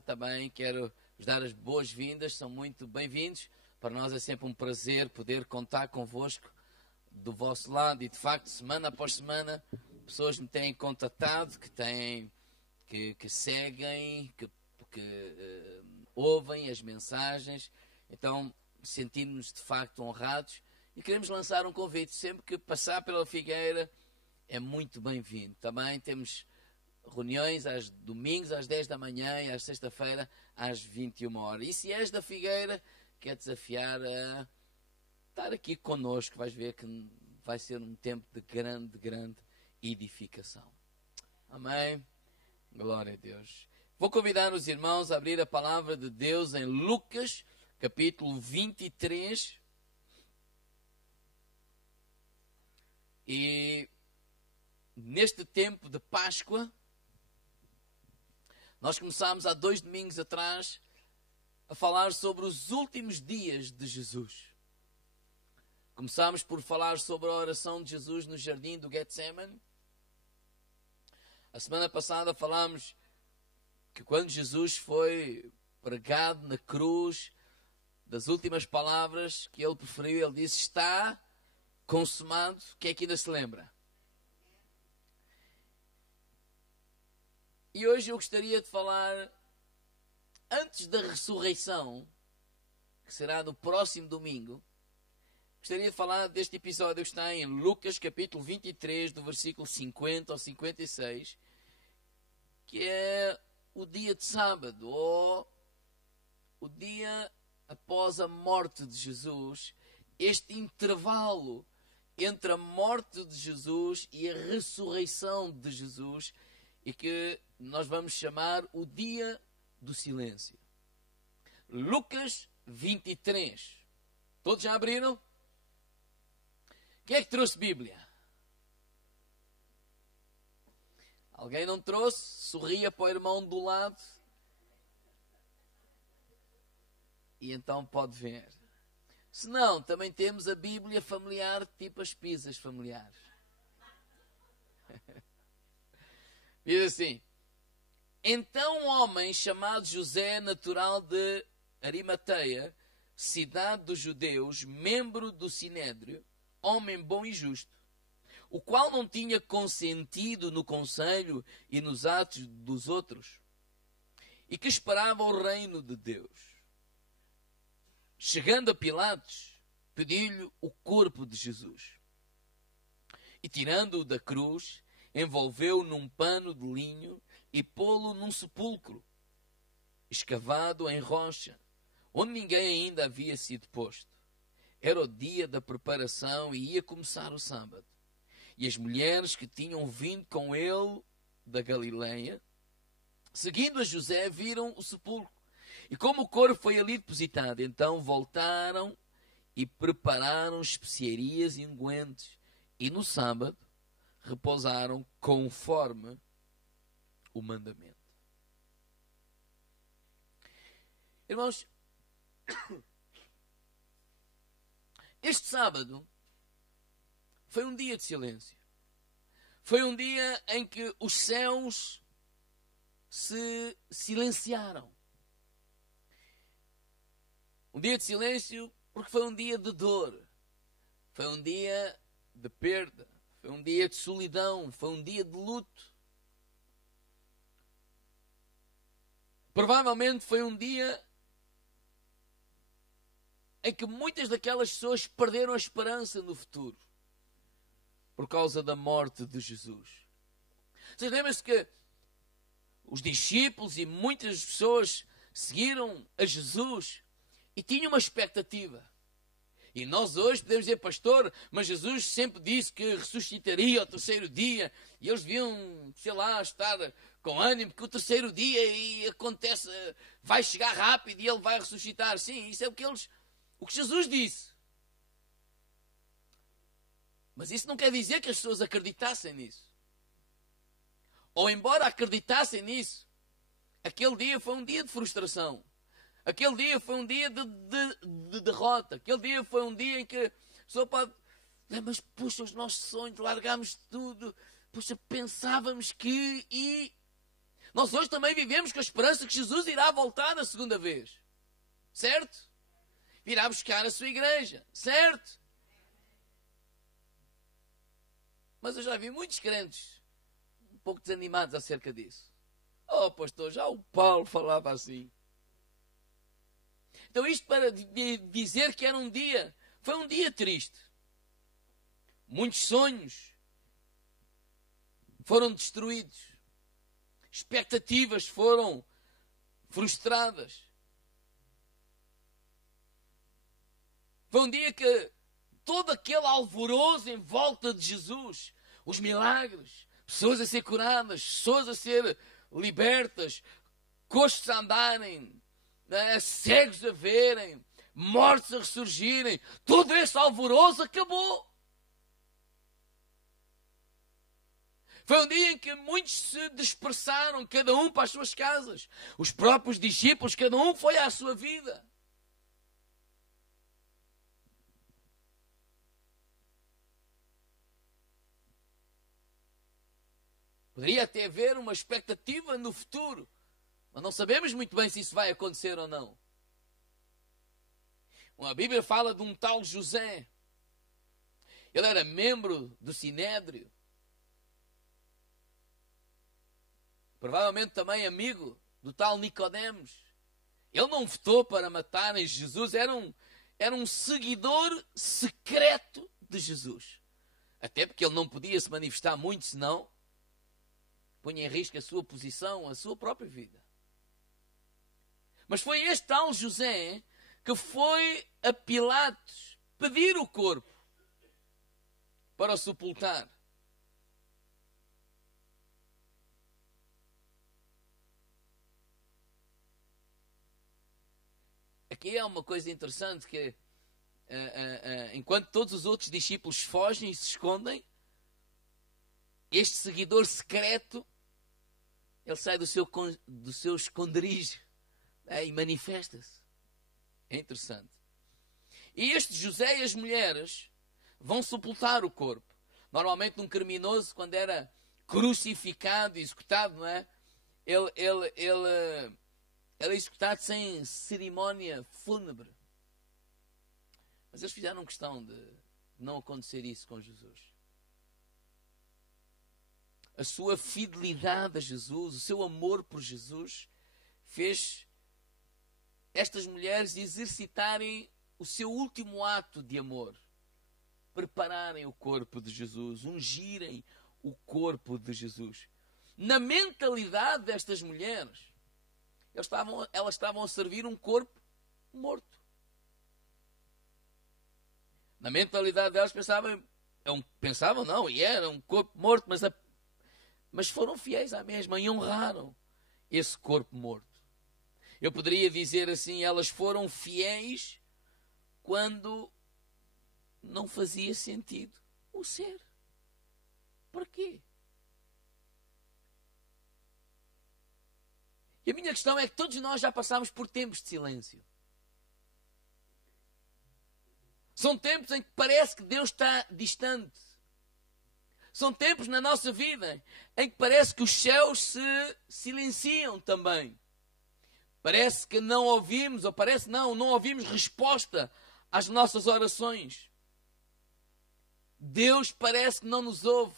também quero vos dar as boas-vindas, são muito bem-vindos. Para nós é sempre um prazer poder contar convosco do vosso lado e, de facto, semana após semana, pessoas me têm contatado, que seguem, que ouvem as mensagens. Então, sentimos-nos, de facto, honrados e queremos lançar um convite. Sempre que passar pela Figueira, é muito bem-vindo. Também temos reuniões aos domingos às 10 da manhã e às sexta-feira às 21 horas. E se és da Figueira, quer desafiar a estar aqui connosco, vais ver que vai ser um tempo de grande edificação. Amém? Glória a Deus. Vou convidar os irmãos a abrir a palavra de Deus em Lucas, capítulo 23. E neste tempo de Páscoa, nós começámos há 2 domingos atrás a falar sobre os últimos dias de Jesus. Começámos por falar sobre a oração de Jesus no jardim do Getsemane. A semana passada falámos que quando Jesus foi pregado na cruz, das últimas palavras que ele proferiu, ele disse: está consumado. Quem é que ainda se lembra? E hoje eu gostaria de falar, antes da ressurreição, que será no próximo domingo, gostaria de falar deste episódio que está em Lucas, capítulo 23, do versículo 50 ao 56, que é o dia de sábado, ou o dia após a morte de Jesus, este intervalo entre a morte de Jesus e a ressurreição de Jesus, e que nós vamos chamar o dia do silêncio. Lucas 23. Todos já abriram? Quem é que trouxe Bíblia? Alguém não trouxe? Sorria para o irmão do lado. E então pode ver. Se não, também temos a Bíblia familiar, tipo as pizzas familiares. Diz assim: então um homem chamado José, natural de Arimateia, cidade dos judeus, membro do Sinédrio, homem bom e justo, o qual não tinha consentido no conselho e nos atos dos outros, e que esperava o reino de Deus, chegando a Pilatos, pediu-lhe o corpo de Jesus. E tirando-o da cruz, envolveu-o num pano de linho e pô-lo num sepulcro, escavado em rocha, onde ninguém ainda havia sido posto. Era o dia da preparação e ia começar o sábado. E as mulheres que tinham vindo com ele da Galileia, seguindo a José, viram o sepulcro. E como o corpo foi ali depositado, então voltaram e prepararam especiarias e ungüentos. E no sábado repousaram conforme o mandamento. Irmãos, este sábado foi um dia de silêncio. Foi um dia em que os céus se silenciaram. Um dia de silêncio porque foi um dia de dor. Foi um dia de perda. Foi um dia de solidão. Foi um dia de luto. Provavelmente foi um dia em que muitas daquelas pessoas perderam a esperança no futuro por causa da morte de Jesus. Vocês lembram-se que os discípulos e muitas pessoas seguiram a Jesus e tinham uma expectativa. E nós hoje podemos dizer: pastor, mas Jesus sempre disse que ressuscitaria ao terceiro dia, e eles deviam, sei lá, estar com ânimo, porque o terceiro dia acontece, vai chegar rápido e ele vai ressuscitar. Sim, isso é o que Jesus disse. Mas isso não quer dizer que as pessoas acreditassem nisso. Ou embora acreditassem nisso, aquele dia foi um dia de frustração. Aquele dia foi um dia de derrota. Aquele dia foi um dia em que a pessoa pode... mas puxa, os nossos sonhos, largámos tudo. Puxa, pensávamos que... Nós hoje também vivemos com a esperança que Jesus irá voltar na segunda vez. Certo? Virá buscar a sua igreja. Certo? Mas eu já vi muitos crentes um pouco desanimados acerca disso. Oh, pastor, já o Paulo falava assim. Então isto para dizer que era um dia, foi um dia triste. Muitos sonhos foram destruídos. Expectativas foram frustradas. Foi um dia que todo aquele alvoroço em volta de Jesus, os milagres, pessoas a ser curadas, pessoas a ser libertas, coxos a andarem, cegos a verem, mortos a ressurgirem, todo esse alvoroço acabou. Foi um dia em que muitos se dispersaram, cada um para as suas casas. Os próprios discípulos, cada um foi à sua vida. Poderia até haver uma expectativa no futuro, mas não sabemos muito bem se isso vai acontecer ou não. A Bíblia fala de um tal José. Ele era membro do Sinédrio. Provavelmente também amigo do tal Nicodemos. Ele não votou para matarem Jesus, era um seguidor secreto de Jesus. Até porque ele não podia se manifestar muito, senão punha em risco a sua posição, a sua própria vida. Mas foi este tal José que foi a Pilatos pedir o corpo para o sepultar. Aqui é uma coisa interessante que enquanto todos os outros discípulos fogem e se escondem, este seguidor secreto, ele sai do seu esconderijo e manifesta-se. É interessante. E este José e as mulheres vão sepultar o corpo. Normalmente um criminoso, quando era crucificado e executado, não é? Ele era executado sem cerimónia fúnebre. Mas eles fizeram questão de não acontecer isso com Jesus. A sua fidelidade a Jesus, o seu amor por Jesus, fez estas mulheres exercitarem o seu último ato de amor. Prepararem o corpo de Jesus, ungirem o corpo de Jesus. Na mentalidade destas mulheres, elas estavam a servir um corpo morto. Na mentalidade delas pensavam não, e era um corpo morto, mas foram fiéis à mesma e honraram esse corpo morto. Eu poderia dizer assim, elas foram fiéis quando não fazia sentido o ser. Por quê? E a minha questão é que todos nós já passámos por tempos de silêncio. São tempos em que parece que Deus está distante. São tempos na nossa vida em que parece que os céus se silenciam também. Parece que não ouvimos, ou parece não ouvimos resposta às nossas orações. Deus parece que não nos ouve.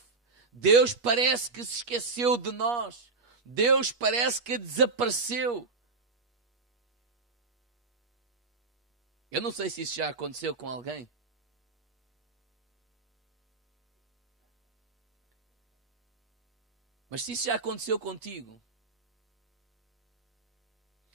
Deus parece que se esqueceu de nós. Deus parece que desapareceu. Eu não sei se isso já aconteceu com alguém. Mas se isso já aconteceu contigo,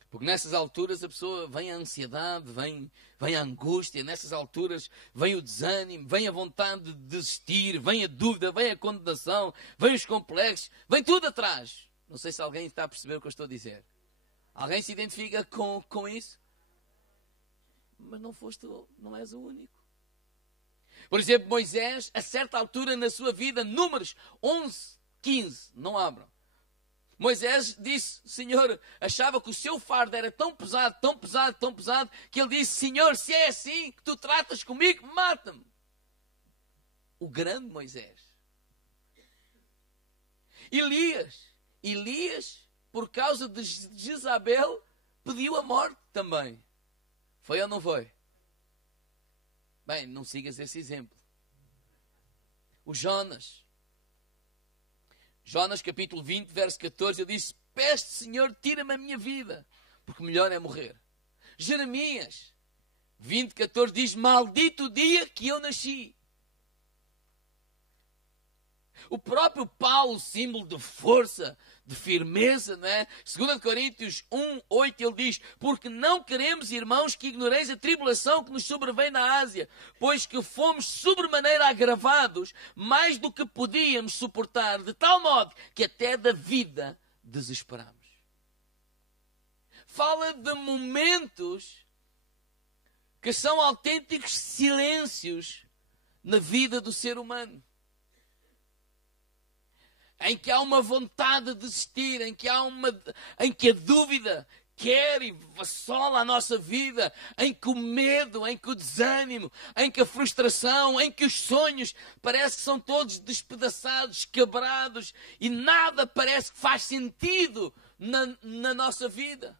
porque nessas alturas a pessoa vem a ansiedade, vem a angústia, nessas alturas vem o desânimo, vem a vontade de desistir, vem a dúvida, vem a condenação, vem os complexos, vem tudo atrás. Não sei se alguém está a perceber o que eu estou a dizer. Alguém se identifica com isso? Mas não és o único. Por exemplo, Moisés, a certa altura na sua vida, Números 11, 15, não abram. Moisés disse, Senhor, achava que o seu fardo era tão pesado, tão pesado, tão pesado, que ele disse, Senhor, se é assim que tu tratas comigo, mata-me. O grande Moisés. Elias por causa de Jezabel, pediu a morte também. Foi ou não foi? Bem, não sigas esse exemplo. O Jonas. Jonas capítulo 20, verso 14, ele disse: Peste, Senhor, tira-me a minha vida, porque melhor é morrer. Jeremias 20, 14 diz: Maldito o dia que eu nasci. O próprio Paulo, símbolo de força, de firmeza, não é? 2 Coríntios 1, 8, ele diz: Porque não queremos, irmãos, que ignoreis a tribulação que nos sobrevém na Ásia, pois que fomos sobremaneira agravados, mais do que podíamos suportar, de tal modo que até da vida desesperamos. Fala de momentos que são autênticos silêncios na vida do ser humano, em que há uma vontade de desistir, em que a dúvida quer e vassola a nossa vida, em que o medo, em que o desânimo, em que a frustração, em que os sonhos parece que são todos despedaçados, quebrados e nada parece que faz sentido na nossa vida.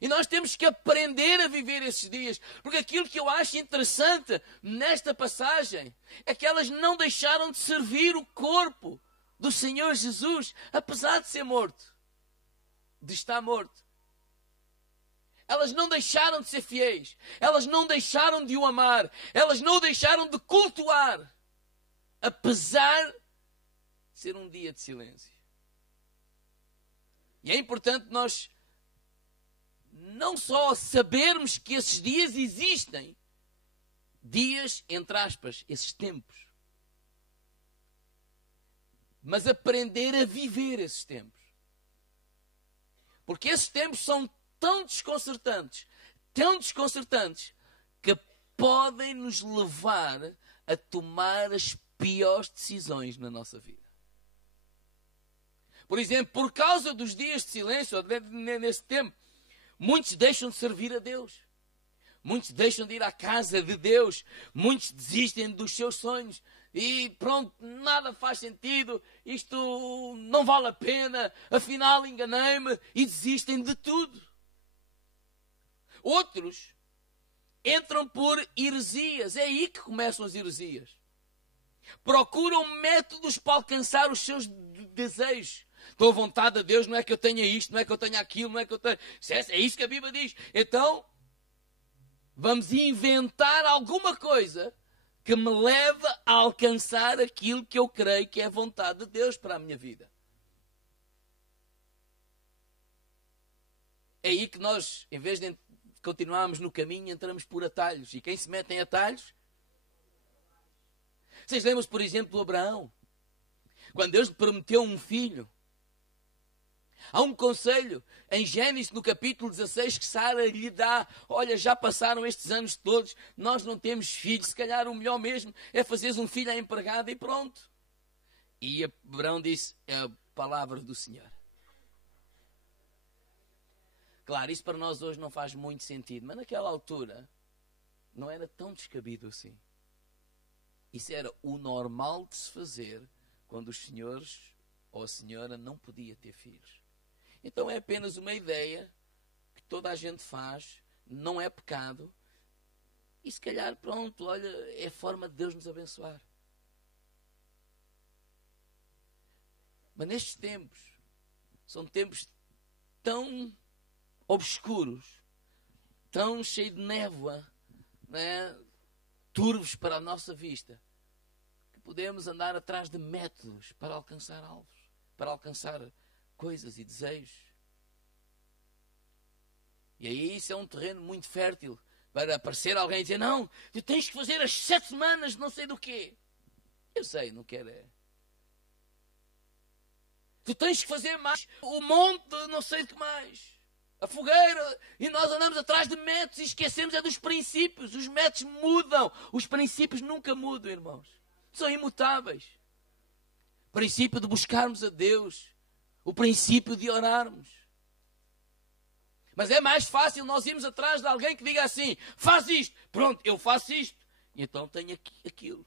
E nós temos que aprender a viver esses dias. Porque aquilo que eu acho interessante nesta passagem é que elas não deixaram de servir o corpo do Senhor Jesus, apesar de ser morto, de estar morto. Elas não deixaram de ser fiéis. Elas não deixaram de o amar. Elas não deixaram de cultuar, apesar de ser um dia de silêncio. E é importante nós não só sabermos que esses dias existem, dias, entre aspas, esses tempos, mas aprender a viver esses tempos. Porque esses tempos são tão desconcertantes, que podem nos levar a tomar as piores decisões na nossa vida. Por exemplo, por causa dos dias de silêncio, nesse tempo, muitos deixam de servir a Deus. Muitos deixam de ir à casa de Deus. Muitos desistem dos seus sonhos. E pronto, nada faz sentido. Isto não vale a pena. Afinal, enganei-me. E desistem de tudo. Outros entram por heresias. É aí que começam as heresias. Procuram métodos para alcançar os seus desejos. Estou à vontade de Deus, não é que eu tenha isto, não é que eu tenha aquilo, não é que eu tenha... É isso que a Bíblia diz. Então, vamos inventar alguma coisa que me leve a alcançar aquilo que eu creio que é a vontade de Deus para a minha vida. É aí que nós, em vez de continuarmos no caminho, entramos por atalhos. E quem se mete em atalhos? Vocês lembram-se, por exemplo, do Abraão? Quando Deus lhe prometeu um filho. Há um conselho em Gênesis, no capítulo 16, que Sara lhe dá: olha, já passaram estes anos todos, nós não temos filhos, se calhar o melhor mesmo é fazeres um filho à empregada e pronto. E Abraão disse: é a palavra do Senhor. Claro, isso para nós hoje não faz muito sentido, mas naquela altura não era tão descabido assim. Isso era o normal de se fazer quando os senhores ou a senhora não podia ter filhos. Então é apenas uma ideia que toda a gente faz, não é pecado, e se calhar, pronto, olha, é a forma de Deus nos abençoar. Mas nestes tempos, são tempos tão obscuros, tão cheios de névoa, né, turvos para a nossa vista, que podemos andar atrás de métodos para alcançar alvos, para alcançar coisas e desejos. E aí isso é um terreno muito fértil para aparecer alguém e dizer: não, tu tens que fazer as 7 semanas de não sei do quê. Eu sei, não quero é. Tu tens que fazer mais o monte de não sei do que mais. A fogueira. E nós andamos atrás de métodos e esquecemos é dos princípios. Os métodos mudam. Os princípios nunca mudam, irmãos. São imutáveis. O princípio de buscarmos a Deus. O princípio de orarmos. Mas é mais fácil nós irmos atrás de alguém que diga assim: faz isto. Pronto, eu faço isto. E então tenho aquilo.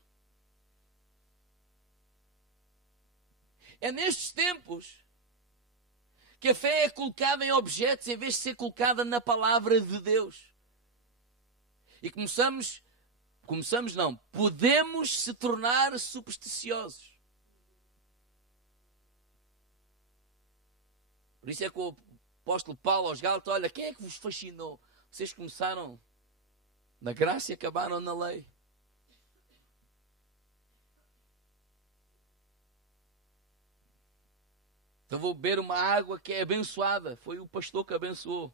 É nestes tempos que a fé é colocada em objetos em vez de ser colocada na palavra de Deus. E podemos se tornar supersticiosos. Por isso é que o apóstolo Paulo aos Gálatas, olha, quem é que vos fascinou? Vocês começaram na graça e acabaram na lei. Então vou beber uma água que é abençoada. Foi o pastor que abençoou.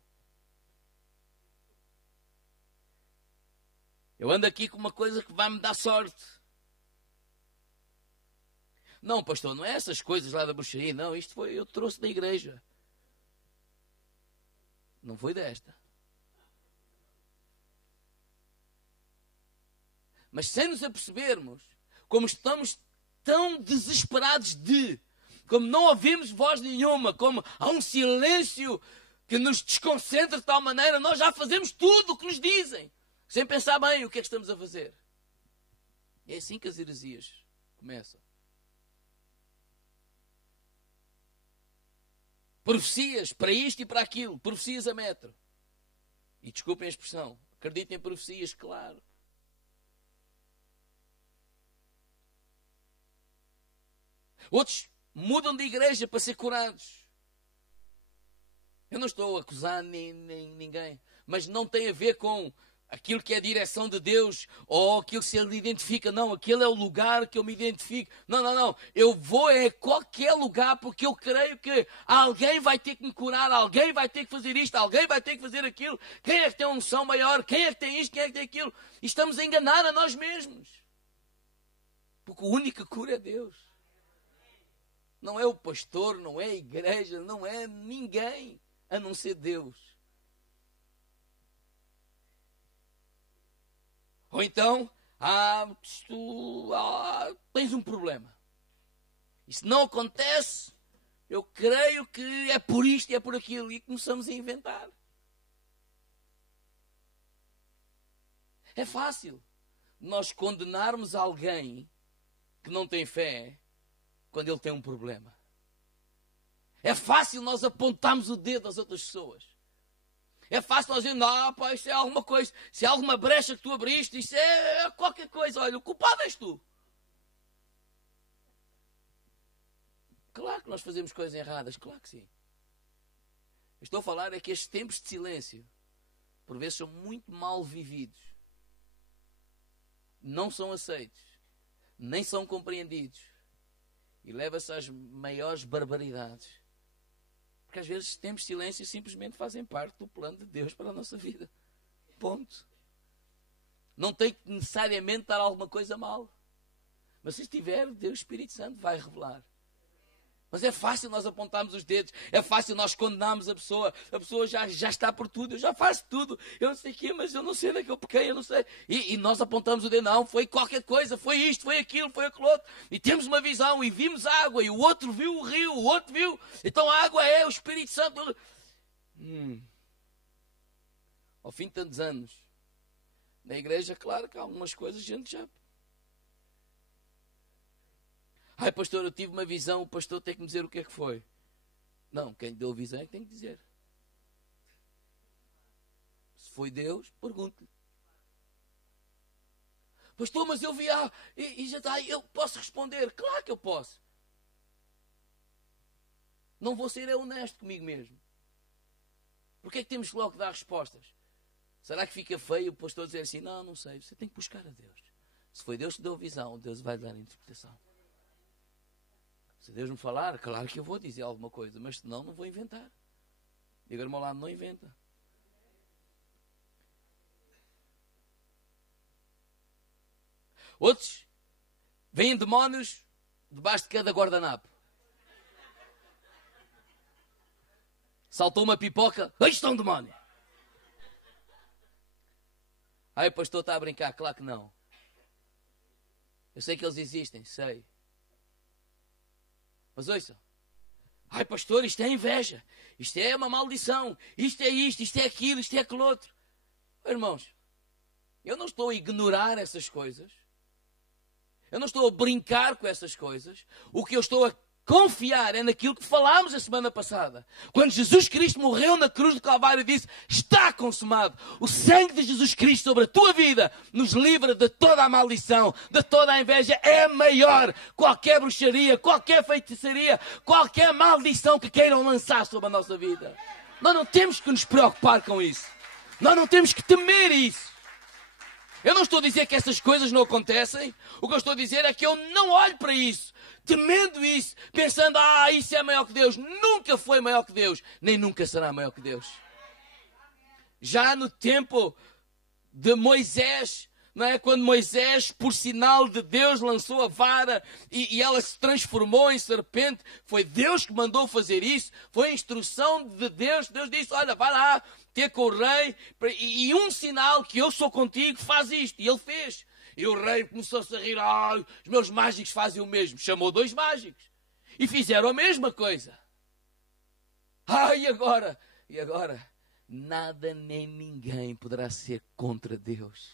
Eu ando aqui com uma coisa que vai me dar sorte. Não, pastor, não é essas coisas lá da bruxaria. Não, isto foi, eu trouxe da igreja. Não foi desta. Mas sem nos apercebermos, como estamos tão desesperados como não ouvimos voz nenhuma, como há um silêncio que nos desconcentra de tal maneira, nós já fazemos tudo o que nos dizem, sem pensar bem o que é que estamos a fazer. É assim que as heresias começam. Profecias para isto e para aquilo, profecias a metro. E desculpem a expressão, acreditem em profecias, claro. Outros mudam de igreja para ser curados. Eu não estou a acusar ninguém, mas não tem a ver com aquilo que é a direção de Deus ou aquilo que se ele identifica. Não, aquele é o lugar que eu me identifico. Não. Eu vou a qualquer lugar porque eu creio que alguém vai ter que me curar, alguém vai ter que fazer isto, alguém vai ter que fazer aquilo. Quem é que tem uma unção maior? Quem é que tem isto? Quem é que tem aquilo? E estamos a enganar a nós mesmos. Porque a única cura é Deus. Não é o pastor, não é a igreja, não é ninguém a não ser Deus. Ou então, tens um problema. E se não acontece, eu creio que é por isto e é por aquilo. E começamos a inventar. É fácil nós condenarmos alguém que não tem fé quando ele tem um problema. É fácil nós apontarmos o dedo às outras pessoas. É fácil nós dizermos, isso é alguma coisa, se é alguma brecha que tu abriste, isso é qualquer coisa, olha, o culpado és tu. Claro que nós fazemos coisas erradas, claro que sim. Estou a falar é que estes tempos de silêncio, por vezes, são muito mal vividos. Não são aceitos, nem são compreendidos. E leva-se às maiores barbaridades. Porque às vezes tempos de silêncio simplesmente fazem parte do plano de Deus para a nossa vida. Ponto. Não tem que necessariamente dar alguma coisa mal. Mas se estiver, Deus Espírito Santo vai revelar. Mas é fácil nós apontarmos os dedos, é fácil nós condenarmos a pessoa já está por tudo, eu já faço tudo, eu não sei o quê, mas eu não sei onde é que eu pequei, eu não sei. E nós apontamos o dedo, não, foi qualquer coisa, foi isto, foi aquilo, foi aquilo outro. E temos uma visão, e vimos água, e o outro viu o rio, o outro viu. Então a água é o Espírito Santo. Ao fim de tantos anos, na igreja, claro que há algumas coisas a gente já... Ai, pastor, eu tive uma visão, o pastor tem que me dizer o que é que foi. Não, quem deu a visão é que tem que dizer. Se foi Deus, pergunte-lhe. Pastor, mas eu vi, e já está, eu posso responder? Claro que eu posso. Não vou ser honesto comigo mesmo. Porquê é que temos logo que dar respostas? Será que fica feio o pastor dizer assim, não sei, você tem que buscar a Deus. Se foi Deus que deu a visão, Deus vai dar a interpretação. Se Deus me falar, claro que eu vou dizer alguma coisa, mas senão não vou inventar. Diga ao meu lado, não inventa. Outros veem demónios debaixo de cada guardanapo. Saltou uma pipoca, aí está um demónio. Aí o pastor está a brincar, claro que não. Eu sei que eles existem, sei. Mas ouçam, ai pastor, isto é inveja, isto é uma maldição, isto é aquilo, isto é aquilo outro. Irmãos, eu não estou a ignorar essas coisas, eu não estou a brincar com essas coisas, o que eu estou a Confiar é naquilo que falámos a semana passada. Quando Jesus Cristo morreu na cruz do Calvário, disse: está consumado. O sangue de Jesus Cristo sobre a tua vida nos livra de toda a maldição, de toda a inveja. É maior qualquer bruxaria, qualquer feitiçaria, qualquer maldição que queiram lançar sobre a nossa vida. Nós não temos que nos preocupar com isso. Nós não temos que temer isso. Eu não estou a dizer que essas coisas não acontecem. O que eu estou a dizer é que eu não olho para isso, temendo isso, pensando: isso é maior que Deus. Nunca foi maior que Deus, nem nunca será maior que Deus. Já no tempo de Moisés, não é? Quando Moisés, por sinal de Deus, lançou a vara e ela se transformou em serpente, foi Deus que mandou fazer isso, foi a instrução de Deus. Deus disse: olha, vai lá ter com o rei, e um sinal que eu sou contigo, faz isto. E ele fez. E o rei começou-se a rir: os meus mágicos fazem o mesmo. Chamou 2 mágicos e fizeram a mesma coisa. E agora? Nada nem ninguém poderá ser contra Deus.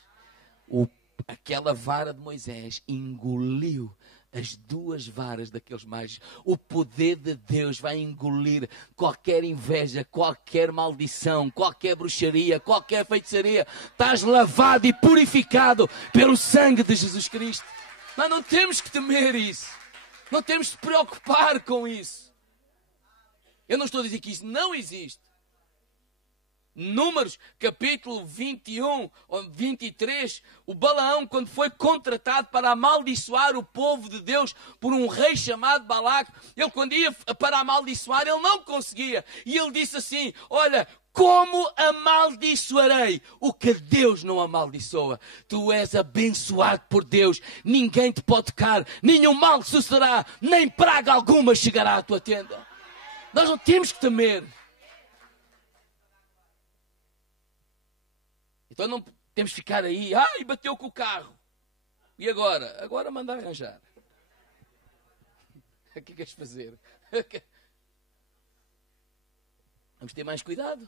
Aquela vara de Moisés engoliu as 2 varas daqueles mágicos. O poder de Deus vai engolir qualquer inveja, qualquer maldição, qualquer bruxaria, qualquer feitiçaria. Estás lavado e purificado pelo sangue de Jesus Cristo. Nós não temos que temer isso. Não temos de se preocupar com isso. Eu não estou a dizer que isso não existe. Números, capítulo 21 ou 23, o Balaão, quando foi contratado para amaldiçoar o povo de Deus por um rei chamado Balaque, ele quando ia para amaldiçoar, ele não conseguia. E ele disse assim: olha, como amaldiçoarei o que Deus não amaldiçoa? Tu és abençoado por Deus, ninguém te pode tocar, nenhum mal te sucederá, nem praga alguma chegará à tua tenda. Nós não temos que temer. Então não temos que ficar aí: bateu com o carro. E agora? Agora manda arranjar. O que queres fazer? Vamos ter mais cuidado.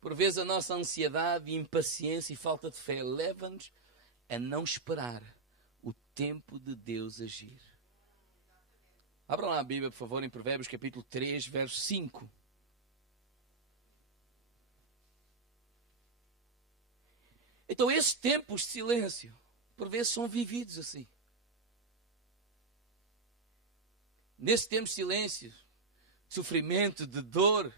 Por vezes a nossa ansiedade, impaciência e falta de fé leva-nos a não esperar o tempo de Deus agir. Abra lá a Bíblia, por favor, em Provérbios capítulo 3, verso 5. Então esses tempos de silêncio, por vezes, são vividos assim. Nesse tempo de silêncio, de sofrimento, de dor,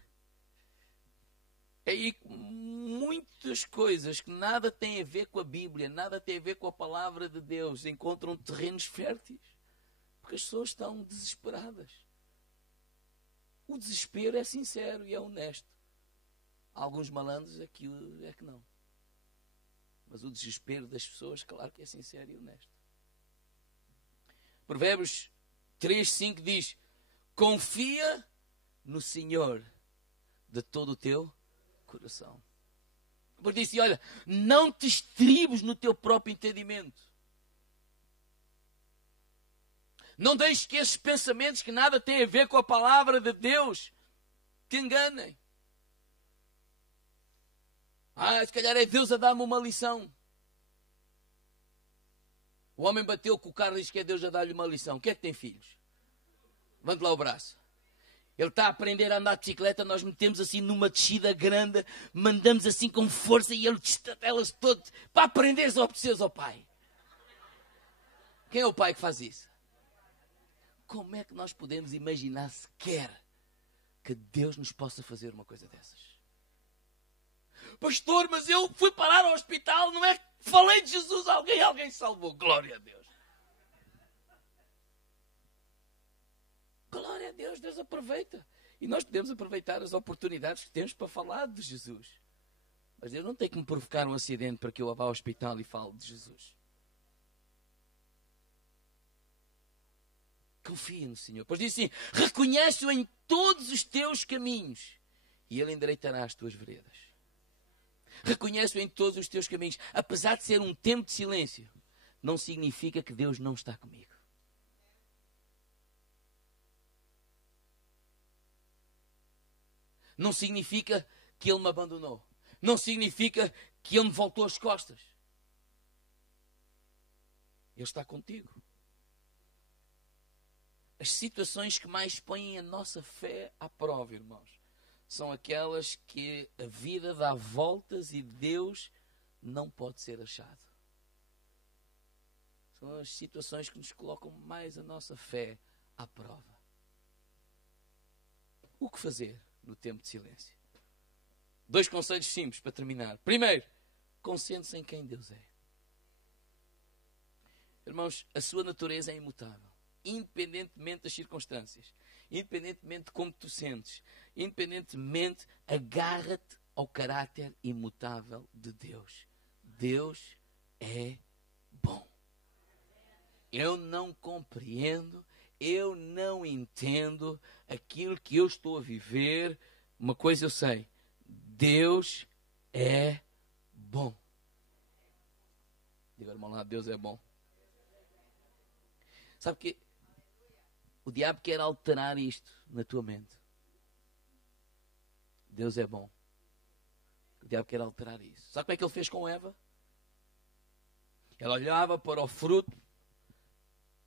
é aí muitas coisas que nada têm a ver com a Bíblia, nada têm a ver com a palavra de Deus, encontram terrenos férteis, porque as pessoas estão desesperadas. O desespero é sincero e é honesto. Alguns malandros aquilo é que não. Mas o desespero das pessoas, claro que é sincero e honesto. Provérbios 3:5 diz: confia no Senhor de todo o teu coração. Depois disse: olha, não te estribes no teu próprio entendimento. Não deixes que esses pensamentos que nada têm a ver com a palavra de Deus te enganem. Se calhar é Deus a dar-me uma lição. O homem bateu com o carro e diz que é Deus a dar-lhe uma lição. O que é que tem filhos? Levante lá o braço. Ele está a aprender a andar de bicicleta, nós metemos assim numa descida grande, mandamos assim com força e ele elas todo para aprenderes a obedecer ao pai. Quem é o pai que faz isso? Como é que nós podemos imaginar sequer que Deus nos possa fazer uma coisa dessas? Pastor, mas eu fui parar ao hospital, não é? Falei de Jesus, alguém salvou. Glória a Deus. Glória a Deus, Deus aproveita. E nós podemos aproveitar as oportunidades que temos para falar de Jesus. Mas Deus não tem que me provocar um acidente para que eu vá ao hospital e fale de Jesus. Confia no Senhor. Pois diz assim: reconhece-o em todos os teus caminhos e Ele endireitará as tuas veredas. Reconhece-o em todos os teus caminhos. Apesar de ser um tempo de silêncio, não significa que Deus não está comigo. Não significa que Ele me abandonou. Não significa que Ele me voltou as costas. Ele está contigo. As situações que mais põem a nossa fé à prova, irmãos, são aquelas que a vida dá voltas e Deus não pode ser achado. São as situações que nos colocam mais a nossa fé à prova. O que fazer no tempo de silêncio? 2 conselhos simples para terminar. Primeiro, concentre-se em quem Deus é. Irmãos, a sua natureza é imutável. Independentemente das circunstâncias, independentemente de como tu sentes, independentemente, agarra-te ao caráter imutável de Deus. Deus é bom. Eu não compreendo, eu não entendo aquilo que eu estou a viver. Uma coisa eu sei, Deus é bom. Diga, irmão lá, Deus é bom. Sabe que o diabo quer alterar isto na tua mente. Deus é bom. O diabo quer alterar isso. Sabe como é que ele fez com Eva? Ela olhava para o fruto.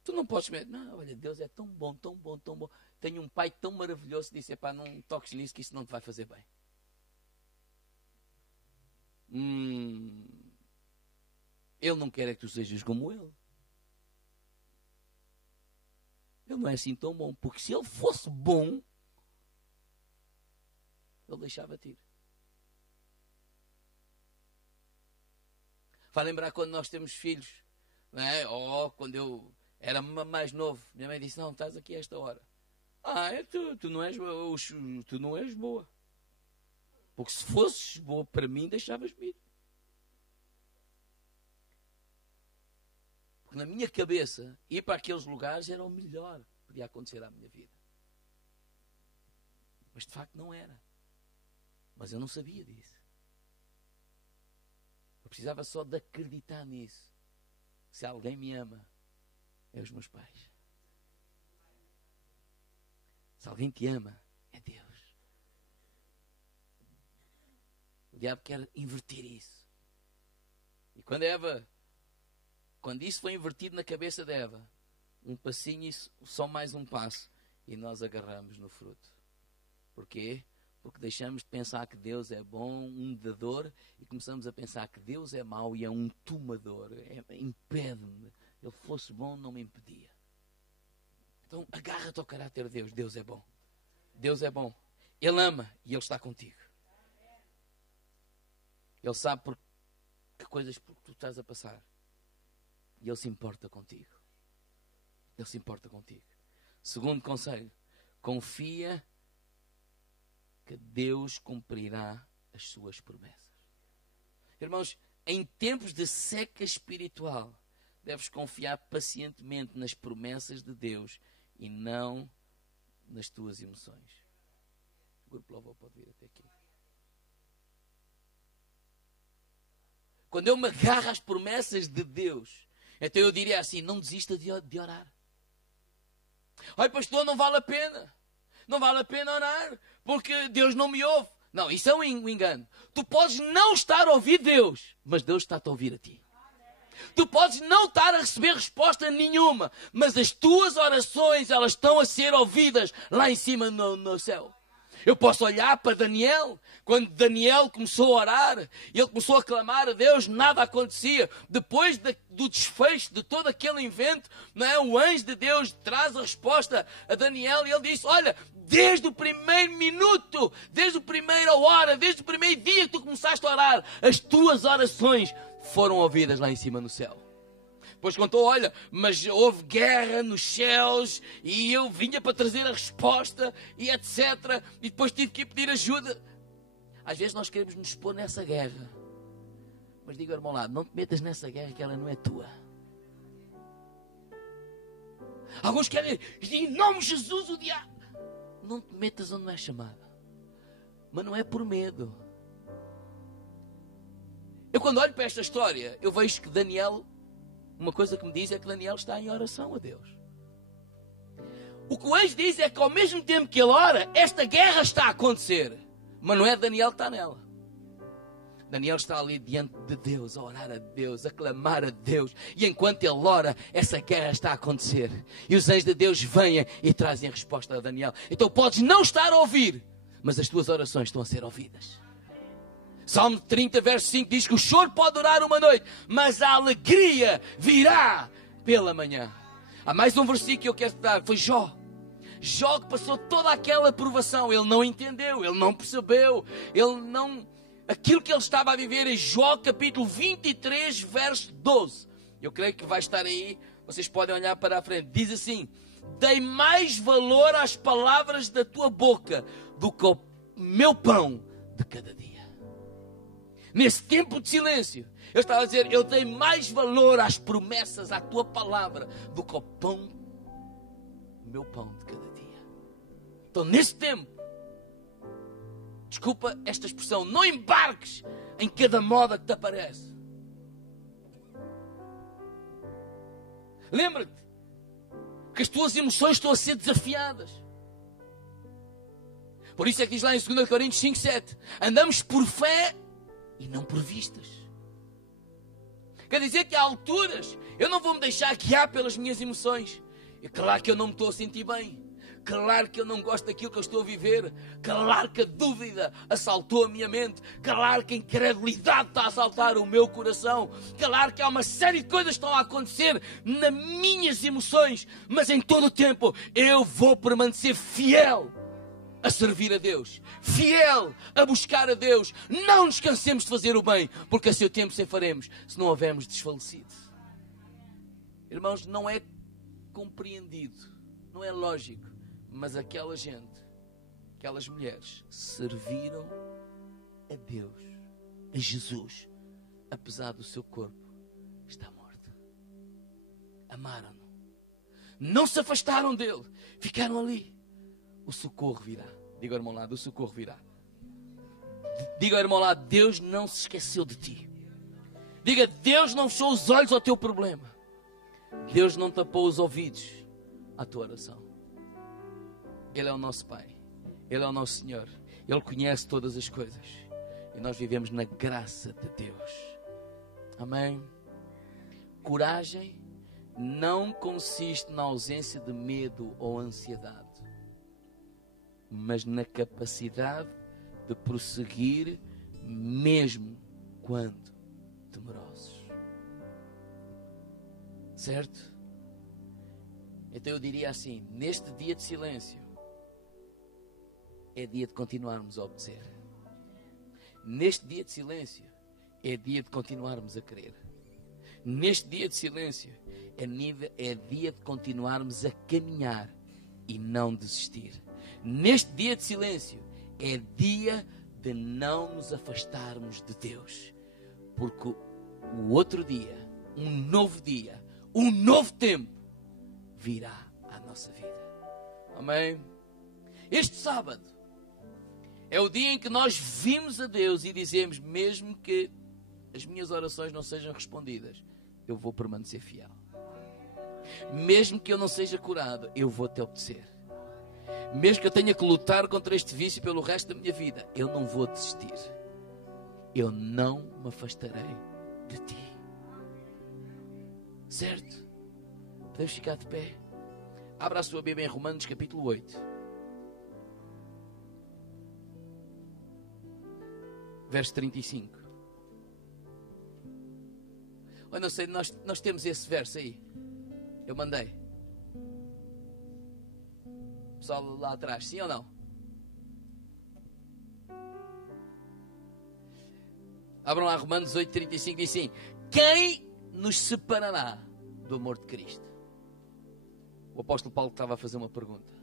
Tu não podes comer. Não, olha, Deus é tão bom, tão bom, tão bom. Tenho um pai tão maravilhoso que disse, epá, não toques nisso que isso não te vai fazer bem. Ele não quer é que tu sejas como ele. Ele não é assim tão bom, porque se ele fosse bom, ele deixava-te ir. Vai lembrar quando nós temos filhos, não é? Ou quando eu era mais novo, minha mãe disse, não, estás aqui a esta hora. Tu não és boa. Porque se fosses boa para mim, deixavas-me ir. Porque na minha cabeça, ir para aqueles lugares era o melhor que podia acontecer à minha vida. Mas de facto não era. Mas eu não sabia disso. Eu precisava só de acreditar nisso. Se alguém me ama, é os meus pais. Se alguém te ama, é Deus. O diabo quer inverter isso. E quando isso foi invertido na cabeça de Eva, um passinho, só mais um passo, e nós agarramos no fruto. Porquê? Porque deixamos de pensar que Deus é bom, um dador, e começamos a pensar que Deus é mau e é um tomador. Impede-me. Ele fosse bom, não me impedia. Então agarra-te ao caráter de Deus. Deus é bom. Deus é bom. Ele ama e Ele está contigo. Ele sabe por que coisas tu estás a passar. E Ele se importa contigo. Ele se importa contigo. Segundo conselho, confia que Deus cumprirá as suas promessas. Irmãos, em tempos de seca espiritual, deves confiar pacientemente nas promessas de Deus e não nas tuas emoções. O grupo louvor pode vir até aqui. Quando eu me agarro às promessas de Deus, então eu diria assim, não desista de orar. Ai, pastor, não vale a pena. Não vale a pena orar, porque Deus não me ouve. Não, isso é um engano. Tu podes não estar a ouvir Deus, mas Deus está-te a ouvir a ti. Tu podes não estar a receber resposta nenhuma, mas as tuas orações, elas estão a ser ouvidas lá em cima no céu. Eu posso olhar para Daniel, quando Daniel começou a orar, ele começou a clamar a Deus, nada acontecia. Depois do desfecho de todo aquele evento, não é? O anjo de Deus traz a resposta a Daniel e ele disse, olha, desde o primeiro minuto, desde a primeira hora, desde o primeiro dia que tu começaste a orar, as tuas orações foram ouvidas lá em cima no céu. Depois contou, olha, mas houve guerra nos céus e eu vinha para trazer a resposta e etc. E depois tive que ir pedir ajuda. Às vezes nós queremos nos pôr nessa guerra. Mas diga ao irmão lá, não te metas nessa guerra que ela não é tua. Alguns querem, em nome de Jesus, o diabo. Não te metas onde não é chamado. Mas não é por medo. Eu quando olho para esta história, eu vejo que Daniel... Uma coisa que me diz é que Daniel está em oração a Deus. O que o anjo diz é que ao mesmo tempo que ele ora, esta guerra está a acontecer. Mas não é Daniel que está nela. Daniel está ali diante de Deus, a orar a Deus, a clamar a Deus. E enquanto ele ora, essa guerra está a acontecer. E os anjos de Deus vêm e trazem a resposta a Daniel. Então podes não estar a ouvir, mas as tuas orações estão a ser ouvidas. Salmo 30, verso 5 diz que o choro pode durar uma noite, mas a alegria virá pela manhã. Há mais um versículo que eu quero te dar, foi Jó. Jó que passou toda aquela provação, ele não entendeu, ele não percebeu, aquilo que ele estava a viver em Jó capítulo 23, verso 12. Eu creio que vai estar aí, vocês podem olhar para a frente. Diz assim: dei mais valor às palavras da tua boca do que ao meu pão de cada dia. Nesse tempo de silêncio, eu estava a dizer, eu dei mais valor às promessas, à tua palavra, do que ao pão, meu pão de cada dia. Então, nesse tempo, desculpa esta expressão, não embarques em cada moda que te aparece. Lembra-te que as tuas emoções estão a ser desafiadas. Por isso é que diz lá em 2 Coríntios 5, 7, andamos por fé e não por vistas. Quer dizer que há alturas eu não vou me deixar guiar pelas minhas emoções. É claro que eu não me estou a sentir bem. Claro que eu não gosto daquilo que eu estou a viver. Claro que a dúvida assaltou a minha mente. Claro que a incredulidade está a assaltar o meu coração. Claro que há uma série de coisas que estão a acontecer nas minhas emoções. Mas em todo o tempo eu vou permanecer fiel a servir a Deus, fiel a buscar a Deus. Não nos cansemos de fazer o bem, porque a seu tempo faremos, se não houvermos desfalecido. Irmãos, não é compreendido, não é lógico, mas aquela gente, aquelas mulheres serviram a Deus, a Jesus, apesar do seu corpo estar morto. Amaram-no, não se afastaram dele, ficaram ali. O socorro virá. Diga ao irmão lá, o socorro virá. Diga ao irmão lá, Deus não se esqueceu de ti. Diga, Deus não fechou os olhos ao teu problema. Deus não tapou os ouvidos à tua oração. Ele é o nosso Pai. Ele é o nosso Senhor. Ele conhece todas as coisas. E nós vivemos na graça de Deus. Amém? Coragem não consiste na ausência de medo ou ansiedade, mas na capacidade de prosseguir mesmo quando temerosos. Certo? Então eu diria assim, neste dia de silêncio, é dia de continuarmos a obedecer. Neste dia de silêncio, é dia de continuarmos a crer. Neste dia de silêncio, é dia de continuarmos a caminhar e não desistir. Neste dia de silêncio, é dia de não nos afastarmos de Deus. Porque o outro dia, um novo tempo, virá à nossa vida. Amém? Este sábado é o dia em que nós vimos a Deus e dizemos, mesmo que as minhas orações não sejam respondidas, eu vou permanecer fiel. Mesmo que eu não seja curado, eu vou te obedecer. Mesmo que eu tenha que lutar contra este vício pelo resto da minha vida, eu não vou desistir. Eu não me afastarei de ti. Certo? Podemos ficar de pé? Abra a sua Bíblia em Romanos capítulo 8. Verso 35. Eu não sei, nós temos esse verso aí. Eu mandei. Pessoal lá atrás, sim ou não? Abram lá Romanos 8,35, diz assim: quem nos separará do amor de Cristo? O apóstolo Paulo estava a fazer uma pergunta.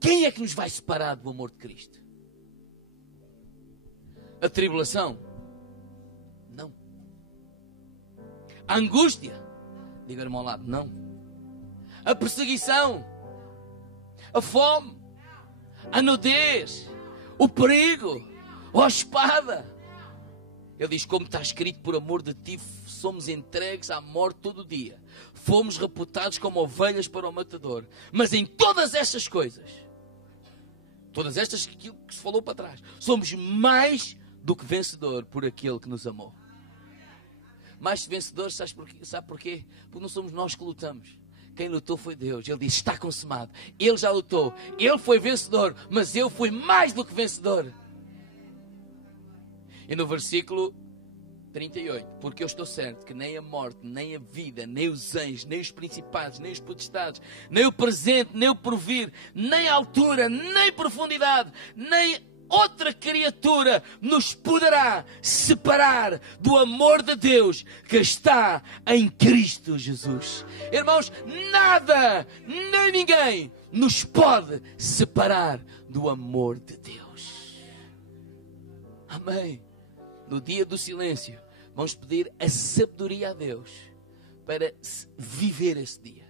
Quem é que nos vai separar do amor de Cristo? A tribulação? Não. A angústia? Diga ao irmão ao lado, não. A perseguição? A fome, a nudez, o perigo, ou a espada. Ele diz, como está escrito, por amor de ti somos entregues à morte todo o dia. Fomos reputados como ovelhas para o matador. Mas em todas estas coisas, todas estas que se falou para trás, somos mais do que vencedor por aquele que nos amou. Mais vencedor, sabe porquê? Porque não somos nós que lutamos. Quem lutou foi Deus. Ele disse, está consumado. Ele já lutou. Ele foi vencedor, mas eu fui mais do que vencedor. E no versículo 38, porque eu estou certo que nem a morte, nem a vida, nem os anjos, nem os principados, nem os potestades, nem o presente, nem o porvir, nem a altura, nem profundidade, nem outra criatura nos poderá separar do amor de Deus que está em Cristo Jesus. Irmãos, nada, nem ninguém nos pode separar do amor de Deus. Amém. No dia do silêncio, vamos pedir a sabedoria a Deus para viver esse dia.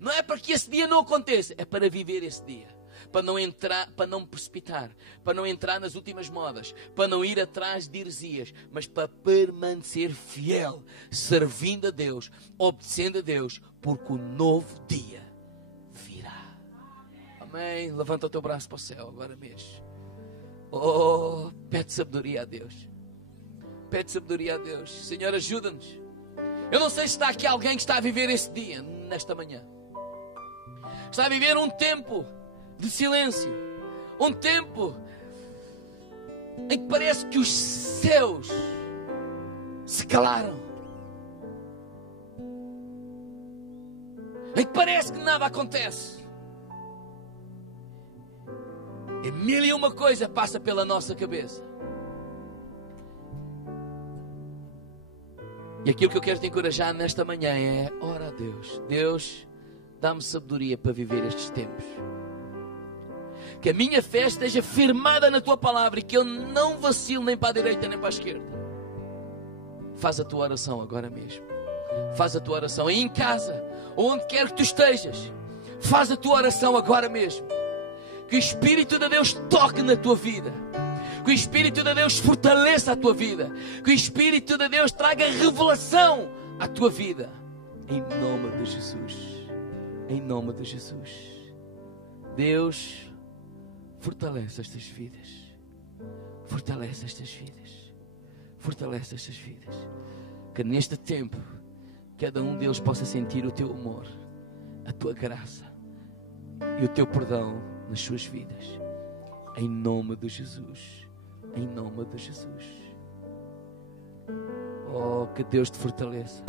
Não é para que esse dia não aconteça, é para viver esse dia. Para não entrar, para não precipitar, para não entrar nas últimas modas, para não ir atrás de heresias, mas para permanecer fiel, servindo a Deus, obedecendo a Deus, porque o novo dia virá. Amém. Levanta o teu braço para o céu agora mesmo. Oh, pede sabedoria a Deus. Pede sabedoria a Deus. Senhor, ajuda-nos. Eu não sei se está aqui alguém que está a viver esse dia, nesta manhã. Está a viver um tempo de silêncio. Um tempo em que parece que os céus se calaram. Em que parece que nada acontece. E mil e uma coisa passa pela nossa cabeça. E aquilo que eu quero te encorajar nesta manhã é: ora a Deus. Deus, dá-me sabedoria para viver estes tempos. Que a minha fé esteja firmada na tua palavra e que eu não vacile nem para a direita nem para a esquerda. Faz a tua oração agora mesmo. Faz a tua oração aí em casa, onde quer que tu estejas. Faz a tua oração agora mesmo. Que o Espírito de Deus toque na tua vida. Que o Espírito de Deus fortaleça a tua vida. Que o Espírito de Deus traga revelação à tua vida. Em nome de Jesus. Em nome de Jesus. Deus, fortalece estas vidas. Fortalece estas vidas. Fortalece estas vidas. Que neste tempo, cada um deles possa sentir o teu amor, a tua graça e o teu perdão nas suas vidas. Em nome de Jesus. Em nome de Jesus. Oh, que Deus te fortaleça.